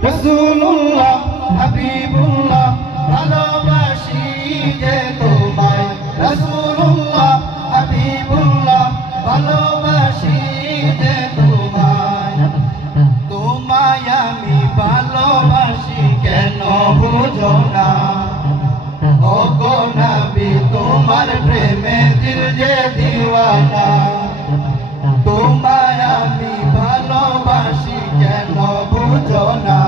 রাসূলুল্লাহ হাবিবুল্লাহ ভালোবাসি যে তোমায় রাসূলুল্লাহ হাবিবুল্লাহ ভালোবাসি যে তোমায় তোমায় আমি ভালোবাসি কেন বুঝো না ও গো নবী তোমার প্রেমে দিল যে দিওয়ানা তোমায় আমি ভালোবাসি কেন বুঝো না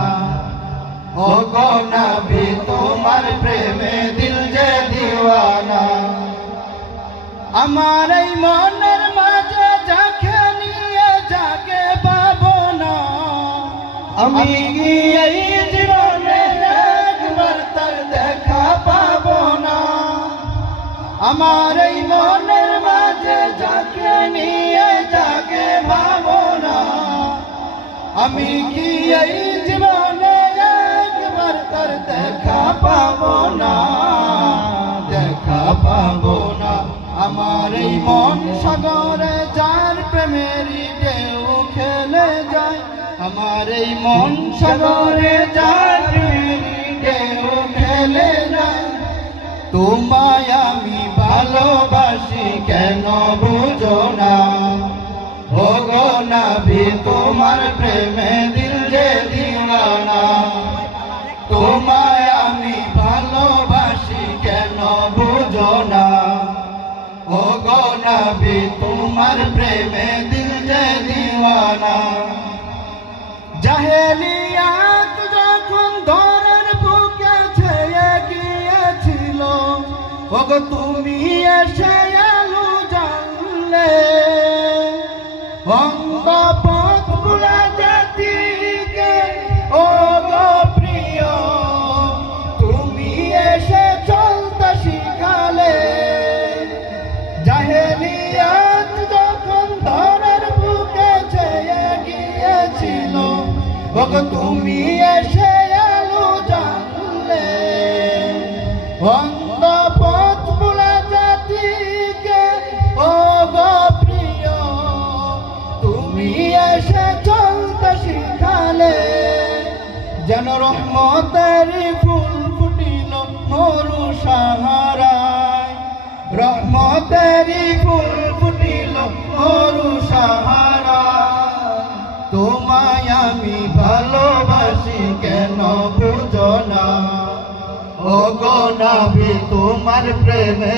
ও গো নবী তোমার প্রেমে দিল যে দিওয়ানা আমার এই মনের মাঝে যাকে নিয়ে যাকে পাবো না আমি কি এই জীবনে একবার তার দেখা পাবো না আমার এই মনের মাঝে যাকে নিয়ে যাকে পাবো না আমি কি এই জীবনে একবার তার দেখা পাবো না দেখা পাবো না আমার এই মন সাগরে যার প্রেমেরই ঢেউ খেলে যায় আমার এই মন সাগরে যার প্রেমেরই ঢেউ খেলে যায় তোমায় আমি ভালোবাসি কেন বুঝো না ও গো নবী তোমার প্রেমে দিল যে দিওয়ানা তোমায় আমি ভালোবাসি কেন বুঝো না ও গো নবী তোমার প্রেমে দিল যে দিওয়ানা জাহেলিয়াত যখন ধরার বুকে ছেয়ে গিয়েছিল ওগো তুমি এসে আলো জানলে অঙ্গ পথ ভুলা জাতিকে ও গো প্রিয় তুমি এসে চলতে শিখালে জাহেলিয়াত যখন ধরার বুকে ছেয়ে গিয়েছিল ওগো তুমি এসে আলো জানলে অন্ধ পথ ভোলা জাতিকে ও গো প্রিয় তুমি এসে চলতে শিখালে যেন রহমতের ফুল ফুটিল মরু সাহারায় রহমতের ফুল ফুটিল মরু সাহারায় তোমায় আমি ভালোবাসি কেন বুঝো না ও গো নবী তোমার প্রেমে